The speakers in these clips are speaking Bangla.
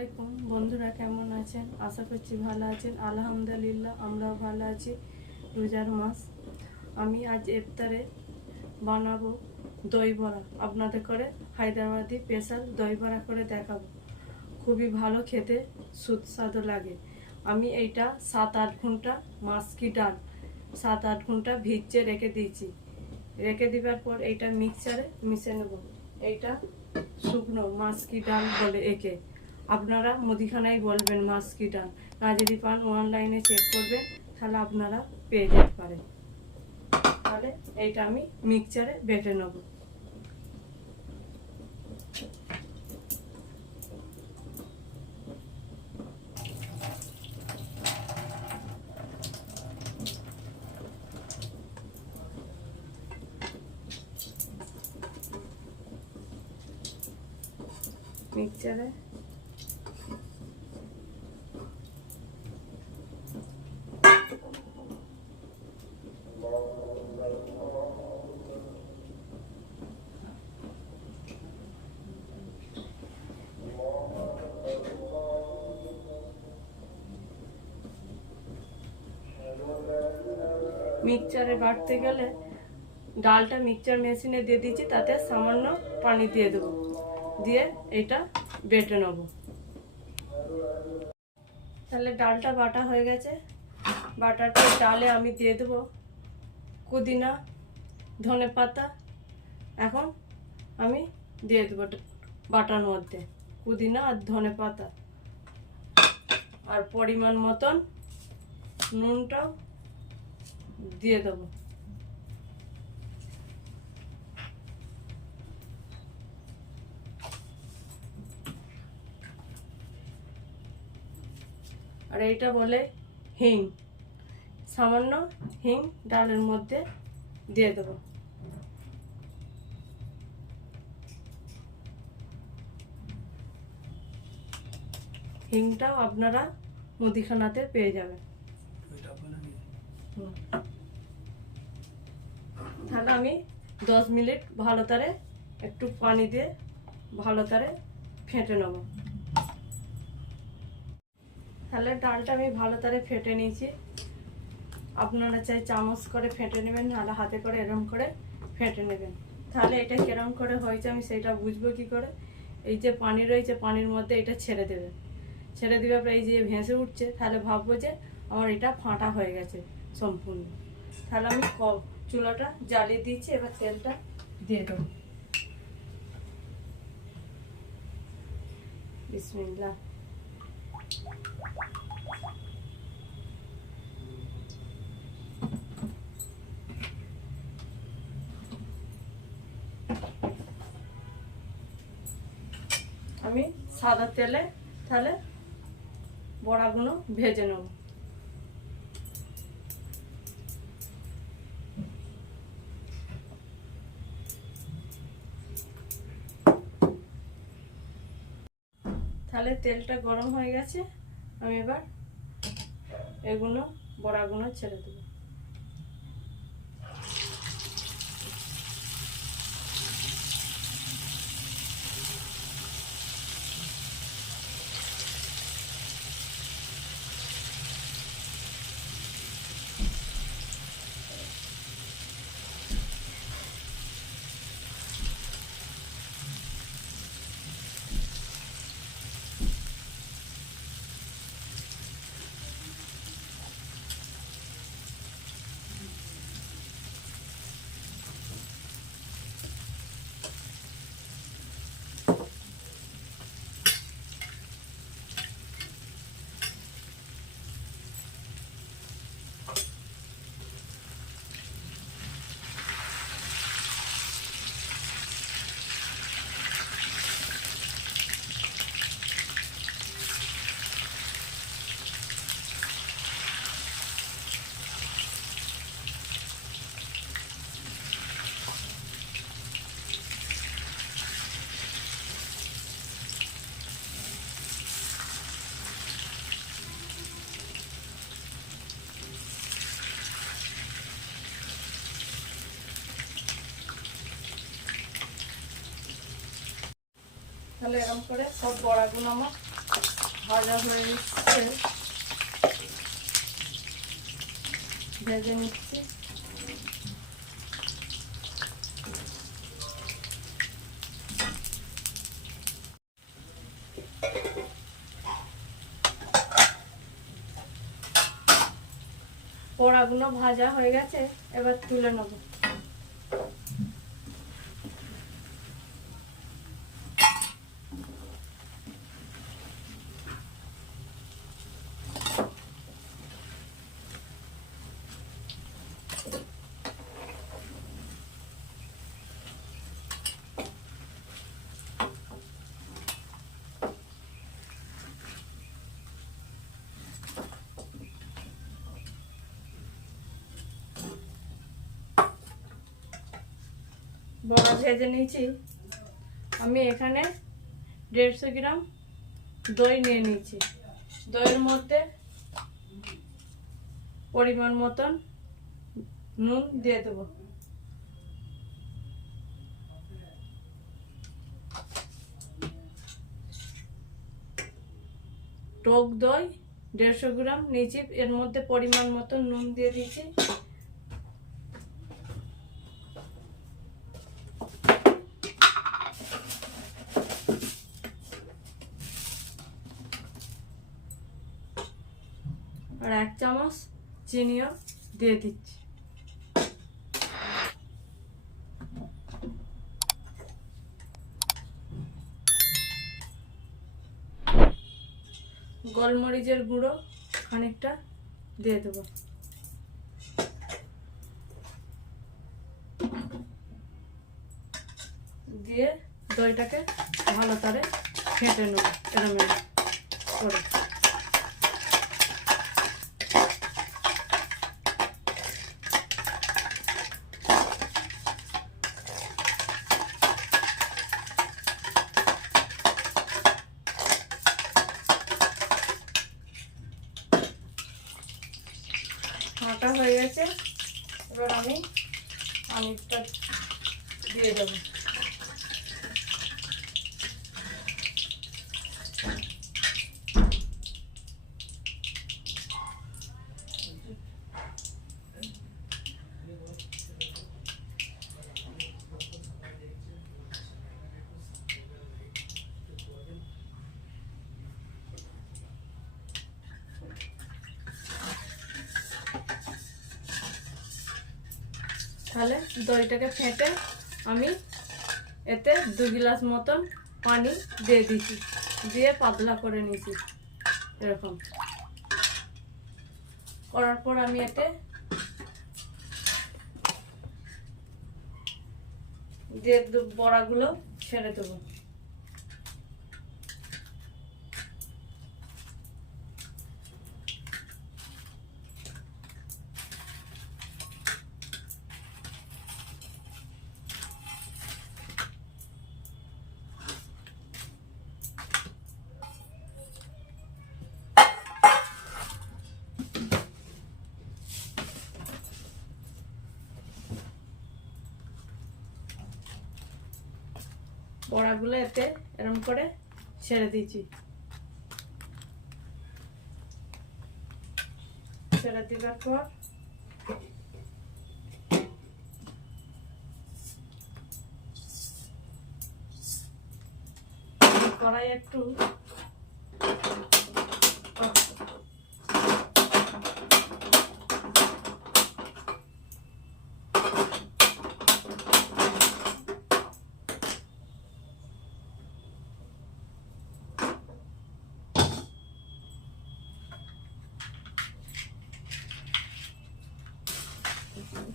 আলাইকুম বন্ধুরা, কেমন আছেন? আশা করছি ভালো আছেন। আলহামদুলিল্লাহ আমরাও ভালো আছি। রোজার মাস। আমি আজ ইফতারে বানাবো দই বড়া। আপনাদের করে হায়দ্রাবাদি স্পেশাল দই বড়া করে দেখাবো। খুবই ভালো খেতে, সুস্বাদু লাগে। আমি এইটা 7-8 ঘন্টা মাসকি ডাল 7-8 ঘন্টা ভিজিয়ে রেখে দিয়েছি। রেখে দেওয়ার পর এইটা মিক্সারে মিশে নেব। এইটা শুকনো মাসকি ডাল বলে একে। আপনারা মুদিখানায় বলবেন মাসকি ডাল। না যদি পান অনলাইনে চেক করবেন, তাহলে আপনারা পেয়ে যেতে পারেন। তাহলে এইটা আমি মিক্সচারে বেটে নেব। মিক্সচারে মিক্সচারে বাটতে গেলে ডালটা মিক্সচার মেশিনে দিয়ে দিচ্ছি, তাতে সামান্য পানি দিয়ে দেবো, দিয়ে এটা বেটে নেব। তাহলে ডালটা বাটা হয়ে গেছে। বাটার পর ডালে আমি দিয়ে দেবো পুদিনা, ধনে পাতা। এখন আমি দিয়ে দেবো বাটার মধ্যে পুদিনা আর ধনে পাতা, আর পরিমাণ মতন নুনটাও দিয়ে দেবো। আর এইটা বলে হিং, সামান্য হিং ডালের মধ্যে দিয়ে দেবো। হিংটাও আপনারা মুদিখানাতে পেয়ে যাবেন। তাহলে আমি 10 মিনিট ভালো তারে একটু পানি দিয়ে ভালো তারে ফেটে নেব। তাহলে ডালটা আমি ভালো তারে ফেটে নিয়েছি। আপনারা চাই চামচ করে ফেটে নেবেন, নাহলে হাতে করে এরম করে ফেটে নেবেন। তাহলে এটা কিরম করে হয়েছে আমি সেটা বুঝবো কি করে? এই যে পানি রয়েছে, পানির মধ্যে এটা ছেড়ে দেবেন। ছেড়ে দেওয়ার পর এই যে ভেসে উঠছে, তাহলে ভাববো যে আমার এটা ফাটা হয়ে গেছে সম্পূর্ণ। তাহলে আমি চুলাটা জ্বালিয়ে দিচ্ছি। এবার তেলটা দিয়ে দেবো। বিসমিল্লাহ। আমি সাদা তেলে তাহলে বড়াগুলো ভেজে নেব। তাহলে তেলটা গরম হয়ে গেছে। আমি এবার এগুলো বড়াগুলো ছেড়ে দেব। তাহলে এরকম করে সব বড়াগুলো আমার ভাজা হয়ে গেছে, ভেজে নিচ্ছি। বড়াগুলো ভাজা হয়ে গেছে, এবার তুলে নেব। বড়া ভেজে নিয়েছি। আমি এখানে 150 গ্রাম দই নিয়ে নিয়েছি। দইয়ের মধ্যে পরিমাণ মতন নুন দিয়ে দেব। টক দই 150 গ্রাম নিয়েছি, এর মধ্যে পরিমাণ মতন নুন দিয়ে দিয়েছি। আর 1 চামচ চিনিও দিয়ে দিচ্ছি। গোলমরিচের গুঁড়ো খানিকটা দিয়ে দেব। দিয়ে দইটাকে ভালো করে ফেটে নেব এরকম করে। আটা হয়ে গেছে, এবার আমি আমিরটা দিয়ে দেবো। তাহলে দইটাকে ফেটে আমি এতে 2 গ্লাস মতন পানি দিয়ে দিচ্ছি, দিয়ে পাতলা করে নিয়েছি। এরকম করার পর আমি এতে দিয়ে বড়াগুলো ছেড়ে দেবো। বড়াগুলো এতে এরকম করে ছেড়ে দিয়েছি। ছেড়ে দেওয়ার পর কড়াই একটু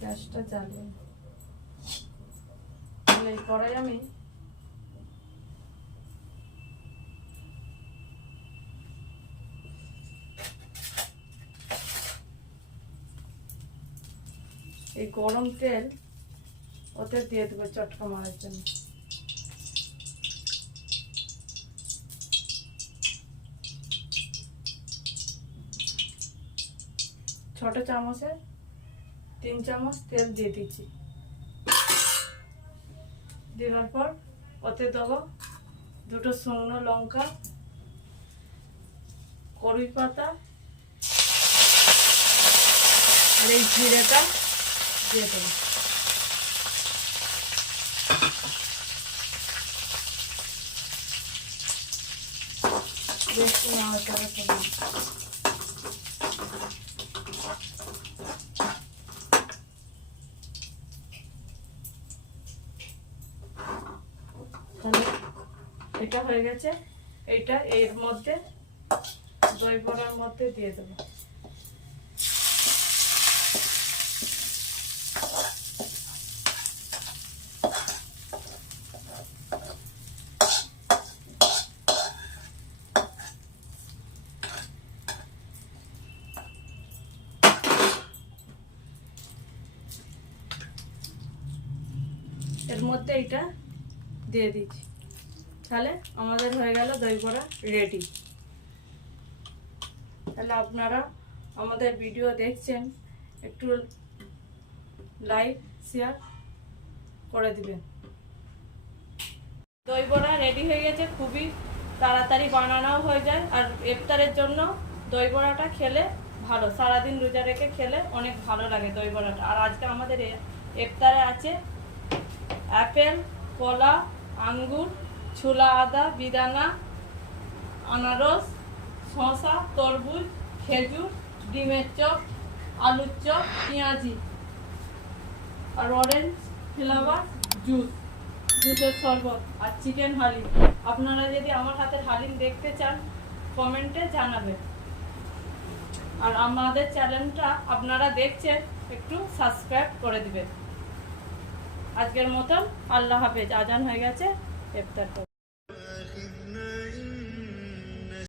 গ্যাসটা জ্বালিয়ে এই কড়াই আমি এই গরম তেল ওতে দিয়ে দেবো চটকা মারার জন্য। ছোট চামচে 3 চামচ তেল দিয়ে দিচ্ছি। দেওয়ার পর ওতে দেবো 2টো শুকনো লঙ্কা, কড়ই পাতা আর এই জিরেটা দিয়ে দেবো। বেশি নাড়াচাড়া করবো। তাহলে এটা হয়ে গেছে। এইটা এর মধ্যে দই বড়ার মধ্যে দিয়ে দেবো। এর মধ্যে এটা দিয়ে দিচ্ছি। তাহলে আমাদের হয়ে গেল দই বড়া রেডি। তাহলে আপনারা আমাদের ভিডিও দেখছেন, একটু লাইক শেয়ার করে দিবেন। দই বড়া রেডি হয়ে গেছে, খুবই তাড়াতাড়ি বানানোও হয়ে যায়। আর ইফতারের জন্য দই বড়াটা খেলে ভালো, সারাদিন রোজা রেখে খেলে অনেক ভালো লাগে দই বড়াটা। আর আজকে আমাদের ইফতারে আছে আপেল, কলা, আঙ্গুর, ছোলা, আদা, বেদানা, আনারস, শসা, তরমুজ, খেজুর, ডিমের চপ, আলুর চপ, পেঁয়াজি আর অরেঞ্জ ফ্লেভার জুসের শরবত আর চিকেন হালিম। আপনারা যদি আমার হাতের হালিম দেখতে চান কমেন্টে জানাবেন। আর আমাদের চ্যানেলটা আপনারা দেখছেন, একটু সাবস্ক্রাইব করে দিবেন। আজকের মতন আল্লাহ হাফেজ। আজান হয়ে গেছে, ইফতার করব।